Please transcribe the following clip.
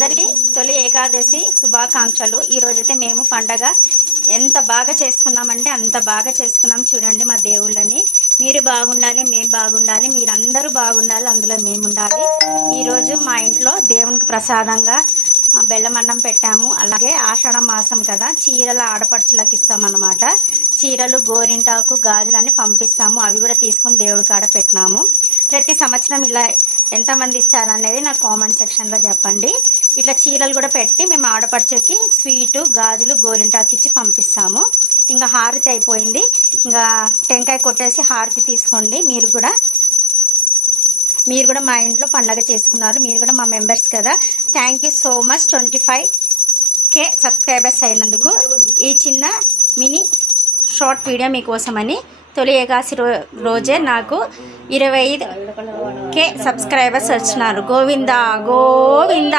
అందరికీ తొలి ఏకాదశి శుభాకాంక్షలు. ఈరోజైతే మేము పండగ ఎంత బాగా చేసుకున్నామంటే అంత బాగా చేసుకున్నాం. చూడండి మా దేవుళ్ళని. మీరు బాగుండాలి, మేము బాగుండాలి, మీరందరూ బాగుండాలి, అందులో మేము ఉండాలి. ఈరోజు మా ఇంట్లో దేవునికి ప్రసాదంగా బెల్లం అన్నం పెట్టాము. అలాగే ఆషాఢ మాసం కదా, చీరల ఆడపడుచులకు ఇస్తామన్నమాట. చీరలు, గోరింటాకు, గాజులన్నీ పంపిస్తాము. అవి కూడా తీసుకుని దేవుడి కాడ పెట్టినాము. ప్రతి సంవత్సరం ఇలా ఎంతమంది ఇస్తారనేది నాకు కామెంట్ సెక్షన్లో చెప్పండి. ఇట్లా చీరలు కూడా పెట్టి మేము ఆడపడుచుకి స్వీటు, గాజులు, గోరింటాకు ఇచ్చి పంపిస్తాము. ఇంకా హారతి అయిపోయింది. ఇంకా టెంకాయ కొట్టేసి హారతి తీసుకోండి. మీరు కూడా మా ఇంట్లో పండగ చేసుకున్నారు. మీరు కూడా మా మెంబర్స్ కదా. Thank you so much 25K subscribers అయినందుకు. ఈ చిన్న మినీ షార్ట్ వీడియో మీకోసమని. తొలి ఏకాదశి రోజే నాకు 25K సబ్స్క్రైబర్స్ వచ్చినారు. గోవిందా గోవిందా.